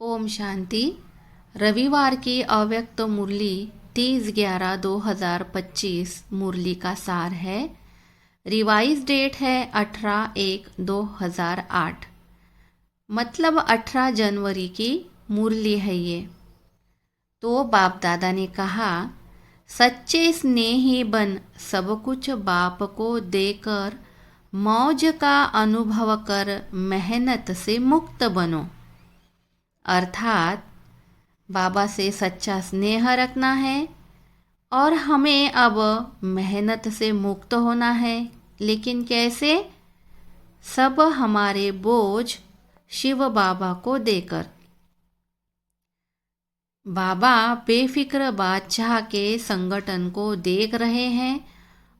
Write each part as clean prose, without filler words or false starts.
ओम शांति। रविवार की अव्यक्त मुरली 30/11/2025 मुरली का सार है। रिवाइज डेट है 18/1/2008। मतलब 18 जनवरी की मुरली है ये। तो बाप दादा ने कहा, सच्चे स्नेही बन सब कुछ बाप को देकर मौज का अनुभव कर मेहनत से मुक्त बनो। अर्थात बाबा से सच्चा स्नेह रखना है और हमें अब मेहनत से मुक्त होना है। लेकिन कैसे? सब हमारे बोझ शिव बाबा को देकर। बाबा बेफिक्र बादशाह के संगठन को देख रहे हैं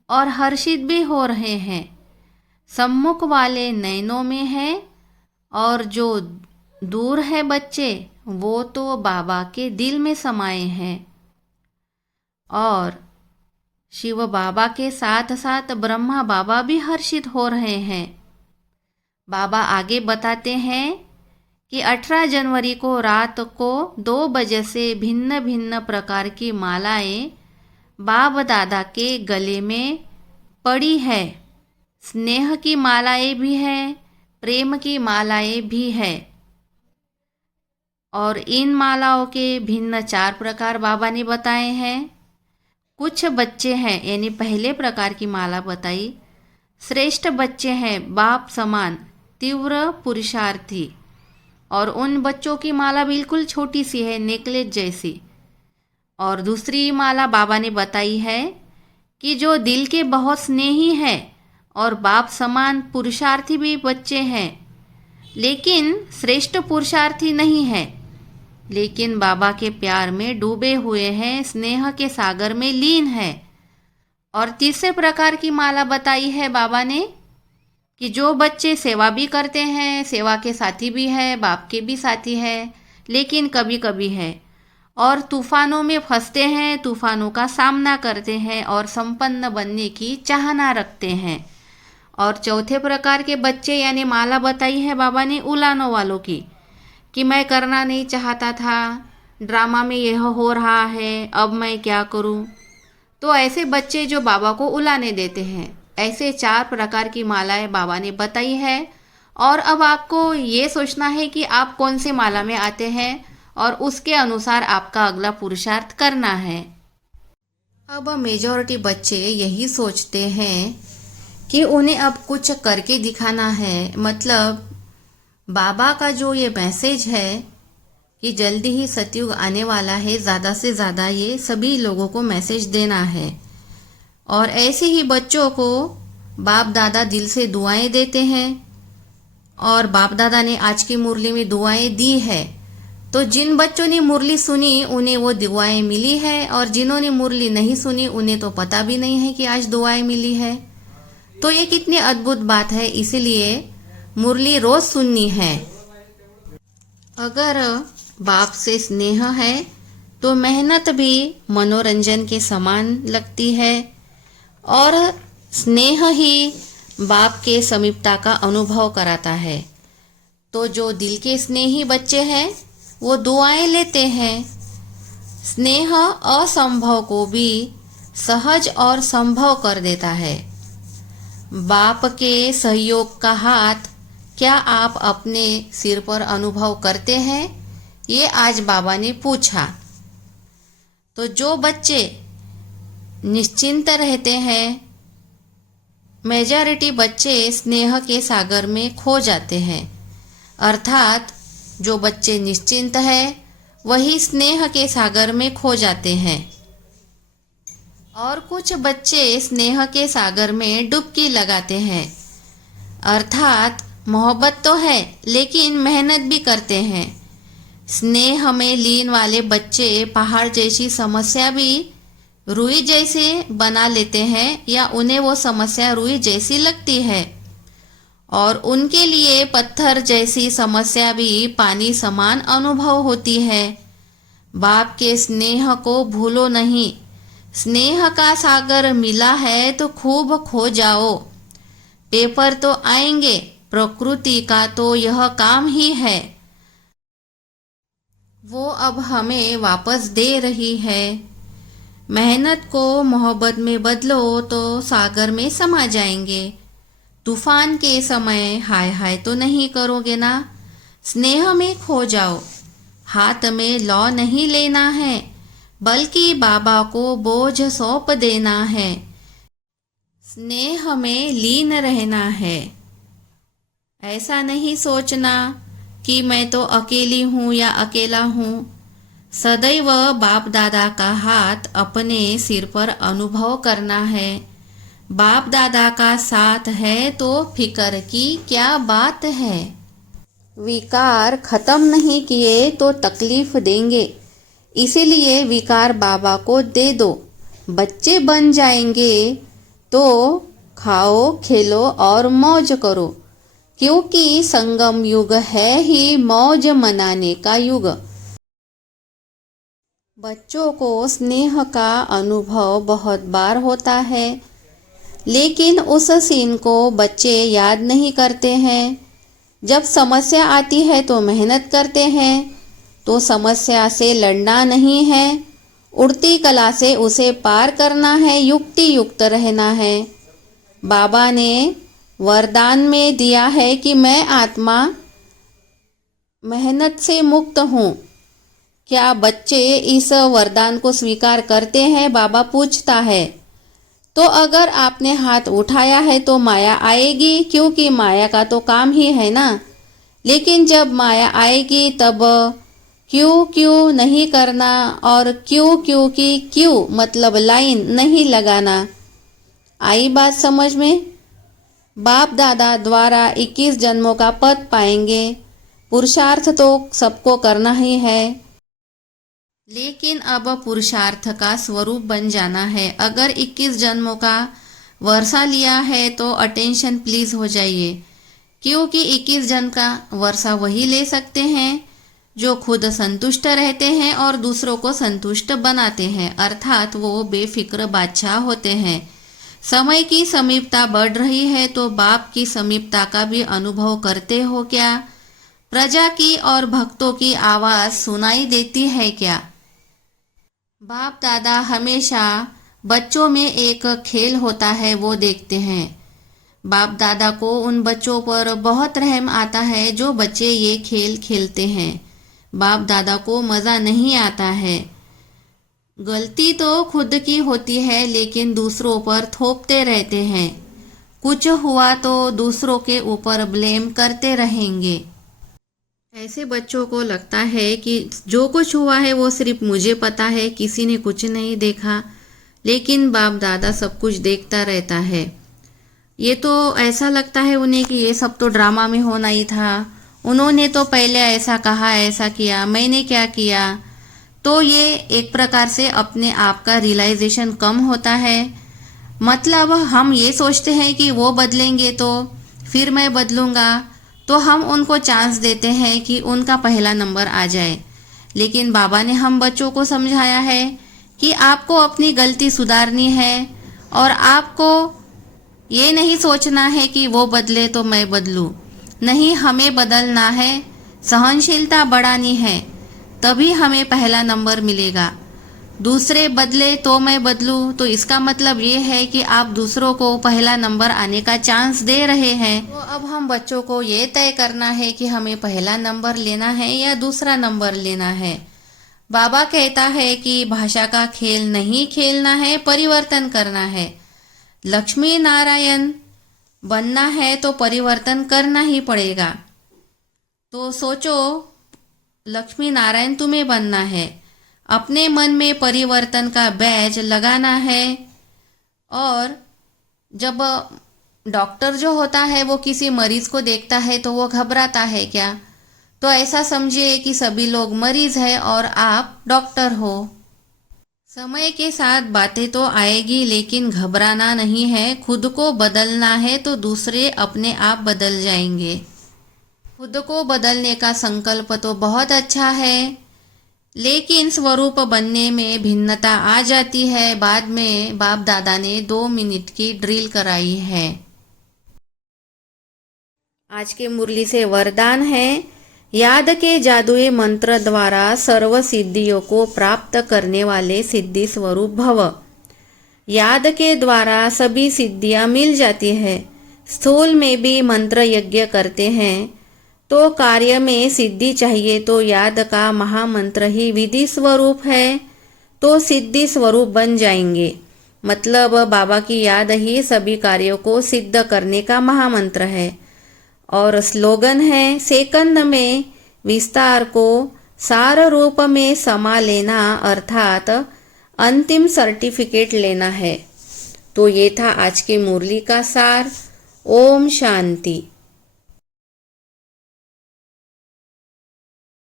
और हर्षित भी हो रहे हैं। सम्मुख वाले नैनों में है और जो दूर है बच्चे, वो तो बाबा के दिल में समाये हैं। और शिव बाबा के साथ साथ ब्रह्मा बाबा भी हर्षित हो रहे हैं। बाबा आगे बताते हैं कि 18 जनवरी को रात को 2 बजे से भिन्न भिन्न प्रकार की मालाएं बाप दादा के गले में पड़ी है। स्नेह की मालाएं भी हैं, प्रेम की मालाएं भी है। और इन मालाओं के भिन्न 4 प्रकार बाबा ने बताए हैं। कुछ बच्चे हैं, यानी पहले प्रकार की माला बताई, श्रेष्ठ बच्चे हैं, बाप समान तीव्र पुरुषार्थी। और उन बच्चों की माला बिल्कुल छोटी सी है, नेकलेस जैसी। और दूसरी माला बाबा ने बताई है कि जो दिल के बहुत स्नेही हैं और बाप समान पुरुषार्थी भी बच्चे हैं, लेकिन श्रेष्ठ पुरुषार्थी नहीं है, लेकिन बाबा के प्यार में डूबे हुए हैं, स्नेह के सागर में लीन है। और तीसरे प्रकार की माला बताई है बाबा ने कि जो बच्चे सेवा भी करते हैं, सेवा के साथी भी है, बाप के भी साथी है, लेकिन कभी कभी है और तूफानों में फंसते हैं, तूफानों का सामना करते हैं और संपन्न बनने की चाहना रखते हैं। और चौथे प्रकार के बच्चे यानी माला बताई है बाबा ने उलानो वालों की, कि मैं करना नहीं चाहता था, ड्रामा में यह हो रहा है, अब मैं क्या करूं। तो ऐसे बच्चे जो बाबा को उलाने देते हैं, ऐसे 4 प्रकार की मालाएं बाबा ने बताई है। और अब आपको ये सोचना है कि आप कौन से माला में आते हैं और उसके अनुसार आपका अगला पुरुषार्थ करना है। अब मेजॉरिटी बच्चे यही सोचते हैं कि उन्हें अब कुछ करके दिखाना है। मतलब बाबा का जो ये मैसेज है कि जल्दी ही सतयुग आने वाला है, ज़्यादा से ज़्यादा ये सभी लोगों को मैसेज देना है। और ऐसे ही बच्चों को बाप दादा दिल से दुआएं देते हैं। और बाप दादा ने आज की मुरली में दुआएं दी है। तो जिन बच्चों ने मुरली सुनी उन्हें वो दुआएं मिली है, और जिन्होंने मुरली नहीं सुनी उन्हें तो पता भी नहीं है कि आज दुआएं मिली है। तो ये कितनी अद्भुत बात है। इसीलिए मुरली रोज सुननी है। अगर बाप से स्नेह है तो मेहनत भी मनोरंजन के समान लगती है, और स्नेह ही बाप के समीपता का अनुभव कराता है। तो जो दिल के स्नेही बच्चे हैं वो दुआएं लेते हैं। स्नेह असंभव को भी सहज और संभव कर देता है। बाप के सहयोग का हाथ क्या आप अपने सिर पर अनुभव करते हैं? ये आज बाबा ने पूछा। तो जो बच्चे निश्चिंत रहते हैं, मेजॉरिटी बच्चे स्नेह के सागर में खो जाते हैं। अर्थात जो बच्चे निश्चिंत है वही स्नेह के सागर में खो जाते हैं। और कुछ बच्चे स्नेह के सागर में डुबकी लगाते हैं। अर्थात मोहब्बत तो है लेकिन मेहनत भी करते हैं। स्नेह में लीन वाले बच्चे पहाड़ जैसी समस्या भी रुई जैसे बना लेते हैं, या उन्हें वो समस्या रुई जैसी लगती है, और उनके लिए पत्थर जैसी समस्या भी पानी समान अनुभव होती है। बाप के स्नेह को भूलो नहीं। स्नेह का सागर मिला है तो खूब खो जाओ। पेपर तो आएंगे, प्रकृति का तो यह काम ही है। वो अब हमें वापस दे रही है। मेहनत को मोहब्बत में बदलो तो सागर में समा जाएंगे। तूफान के समय हाय हाय तो नहीं करोगे ना। स्नेह में खो जाओ। हाथ में लौ नहीं लेना है, बल्कि बाबा को बोझ सौंप देना है। स्नेह में लीन रहना है। ऐसा नहीं सोचना कि मैं तो अकेली हूँ या अकेला हूँ। सदैव बाप दादा का हाथ अपने सिर पर अनुभव करना है। बाप दादा का साथ है तो फिक्र की क्या बात है। विकार खत्म नहीं किए तो तकलीफ देंगे, इसीलिए विकार बाबा को दे दो। बच्चे बन जाएंगे तो खाओ खेलो और मौज करो, क्योंकि संगम युग है ही मौज मनाने का युग। बच्चों को स्नेह का अनुभव बहुत बार होता है, लेकिन उस सीन को बच्चे याद नहीं करते हैं। जब समस्या आती है तो मेहनत करते हैं, तो समस्या से लड़ना नहीं है, उड़ती कला से उसे पार करना है, युक्ति युक्त रहना है। बाबा ने वरदान में दिया है कि मैं आत्मा मेहनत से मुक्त हूँ। क्या बच्चे इस वरदान को स्वीकार करते हैं? बाबा पूछता है। तो अगर आपने हाथ उठाया है तो माया आएगी, क्योंकि माया का तो काम ही है ना। लेकिन जब माया आएगी तब क्यों क्यों नहीं करना, और क्यों क्यों की क्यों मतलब लाइन नहीं लगाना। आई बात समझ में? बाप दादा द्वारा 21 जन्मों का पद पाएंगे। पुरुषार्थ तो सबको करना ही है, लेकिन अब पुरुषार्थ का स्वरूप बन जाना है। अगर 21 जन्मों का वर्षा लिया है तो अटेंशन प्लीज हो जाइए, क्योंकि 21 जन्म का वर्षा वही ले सकते हैं जो खुद संतुष्ट रहते हैं और दूसरों को संतुष्ट बनाते हैं, अर्थात वो बेफिक्र बादशाह होते हैं। समय की समीपता बढ़ रही है तो बाप की समीपता का भी अनुभव करते हो क्या? प्रजा की और भक्तों की आवाज सुनाई देती है क्या? बाप दादा हमेशा बच्चों में एक खेल होता है वो देखते हैं। बाप दादा को उन बच्चों पर बहुत रहम आता है जो बच्चे ये खेल खेलते हैं। बाप दादा को मज़ा नहीं आता है। गलती तो खुद की होती है, लेकिन दूसरों पर थोपते रहते हैं। कुछ हुआ तो दूसरों के ऊपर ब्लेम करते रहेंगे। ऐसे बच्चों को लगता है कि जो कुछ हुआ है वो सिर्फ मुझे पता है, किसी ने कुछ नहीं देखा। लेकिन बाप दादा सब कुछ देखता रहता है। ये तो ऐसा लगता है उन्हें कि ये सब तो ड्रामा में होना ही था। उन्होंने तो पहले ऐसा कहा, ऐसा किया, मैंने क्या किया। तो ये एक प्रकार से अपने आप का रियलाइजेशन कम होता है। मतलब हम ये सोचते हैं कि वो बदलेंगे तो फिर मैं बदलूंगा, तो हम उनको चांस देते हैं कि उनका पहला नंबर आ जाए। लेकिन बाबा ने हम बच्चों को समझाया है कि आपको अपनी गलती सुधारनी है, और आपको ये नहीं सोचना है कि वो बदले तो मैं बदलूं। नहीं, हमें बदलना है, सहनशीलता बढ़ानी है, तभी हमें पहला नंबर मिलेगा। दूसरे बदले तो मैं बदलूं, तो इसका मतलब ये है कि आप दूसरों को पहला नंबर आने का चांस दे रहे हैं। तो अब हम बच्चों को ये तय करना है कि हमें पहला नंबर लेना है या दूसरा नंबर लेना है। बाबा कहता है कि भाषा का खेल नहीं खेलना है, परिवर्तन करना है। लक्ष्मी नारायण बनना है तो परिवर्तन करना ही पड़ेगा। तो सोचो, लक्ष्मी नारायण तुम्हें बनना है, अपने मन में परिवर्तन का बैज लगाना है। और जब डॉक्टर जो होता है वो किसी मरीज को देखता है तो वो घबराता है क्या? तो ऐसा समझिए कि सभी लोग मरीज हैं और आप डॉक्टर हो। समय के साथ बातें तो आएगी, लेकिन घबराना नहीं है। खुद को बदलना है तो दूसरे अपने आप बदल जाएंगे। खुद को बदलने का संकल्प तो बहुत अच्छा है, लेकिन स्वरूप बनने में भिन्नता आ जाती है। बाद में बाप दादा ने 2 मिनट की ड्रिल कराई है। आज की मुरली से वरदान है, याद के जादुई मंत्र द्वारा सर्व सिद्धियों को प्राप्त करने वाले सिद्धि स्वरूप भव। याद के द्वारा सभी सिद्धियां मिल जाती है। स्थूल में भी मंत्र यज्ञ करते हैं तो कार्य में सिद्धि चाहिए तो याद का महामंत्र ही विधि स्वरूप है तो सिद्धि स्वरूप बन जाएंगे। मतलब बाबा की याद ही सभी कार्यों को सिद्ध करने का महामंत्र है। और स्लोगन है सेकंद में विस्तार को सार रूप में समा लेना, अर्थात अंतिम सर्टिफिकेट लेना है। तो ये था आज की मुरली का सार। ओम शांति।